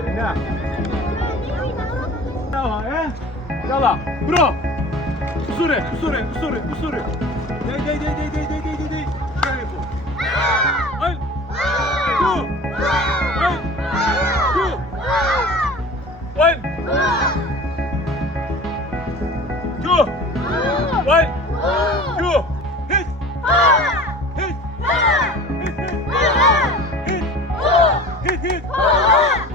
aferin ha. Tamam ha. Yalla. Bro. Usure. Dey. Şöyle yapalım. Ay. Two. Ay. Two. One. Two. One. Two. Hit. Hit. Hit. Hit. Hit.